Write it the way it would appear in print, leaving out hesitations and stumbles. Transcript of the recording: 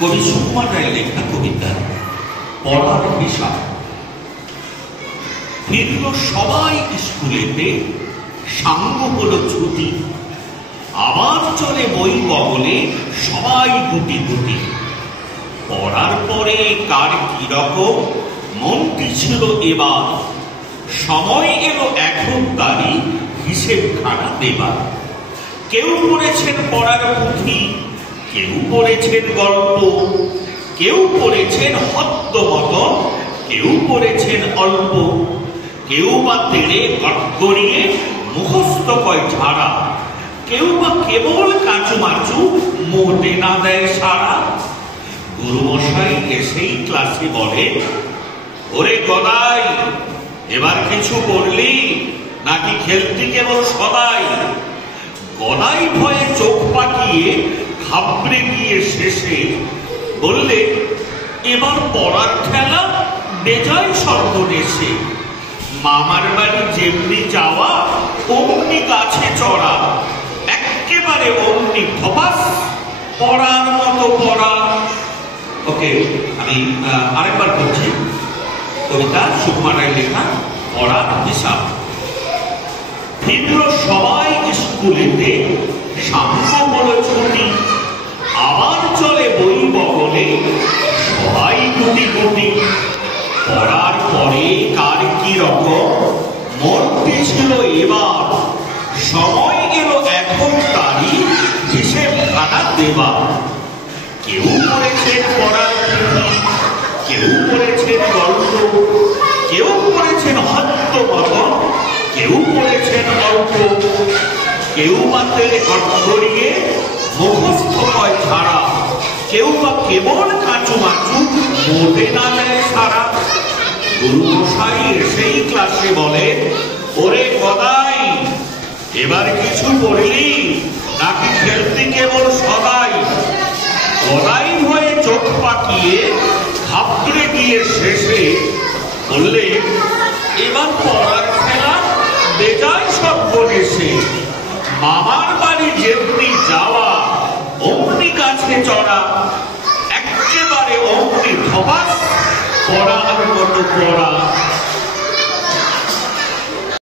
কবি সুকুমার রায়ের লেখা কবিতা পড়ার হিসাব। ফিরল সবাই স্কুলেতে, সাঙ্গ হলো ছুটি, আবার চলে বই বগলে সবাই গুটি গুটি। পড়ার পরে কার কিরকম মনটি ছিল এবার, সময় এলো এখন তারই হিসেব খানা দেবার। কেউ পড়েছেন পড়ার পুঁথি, কেউ পড়েছেন গল্প, কেউ পড়েছেন হদ্দ মতো, কেউ পড়েছেন অল্প। কেউ বা তেড়ে গড়গড়িয়ে মুখস্থ কয় ঝাড়া, কেউ বা কেবল কাঁচু মাচু মোটে না দেয় সারা। গুরুমশাই এসেই ক্লাসে বলে, ওরে গদাই, এবার কিছু পড়লি নাকি খেলতি কেবল সদাই? গদাই ভয়ে চোখ পাকিয়ে ঘাবড়ে গিয়ে শেষে বললে, এবার পড়ার খেলা বেজায় সর্বনেশে। মামার বাড়ি যেমনি যাওয়া অমনি গাছে চড়া, একেবারে অমনি ধপাস পড়ার মতো পড়া। ওকে, আমি আরেকবার বলছি কবিতা সুকুমার রায়ের লেখা পড়ার হিসাব। ফিরল সবাই স্কুলেতে, সাঙ্গ হলো ছুটি, আবার চলে বই বগলে সবাই গুটি গুটি। পড়ার পরে কার কি রকম মনটি ছিল এবার, সময় এলো এখন তারই হিসেব খানা দেবার। কেউ পড়েছেন পড়ার পুঁথি, কেউ পড়েছেন গল্প, কেউ পড়েছেন হদ্দ মতো, কেউ পড়েছেন অল্প। কেউ বা তেড়ে গড়গড়িয়ে মুখস্থ কয় ঝাড়া, কেউ বা কেবল কাঁচু মাচু মোটে না দেয় সারা। গুরুমশাই এসেই ক্লাসে বলে, ওরে গদাই, এবার কিছু পড়লি নাকি খেলতি কেবল সদাই? গদাই হয়ে চোখ পাকিয়ে ঘাবড়ে গিয়ে শেষে বললে, এবার পড়ার খেলা বেজায় সর্বনেশে। মামার বাড়ি যেমনি যাওয়া অমনি গাছে চড়া, একেবারে অমনি ধপাস পড়ার মতো পড়া।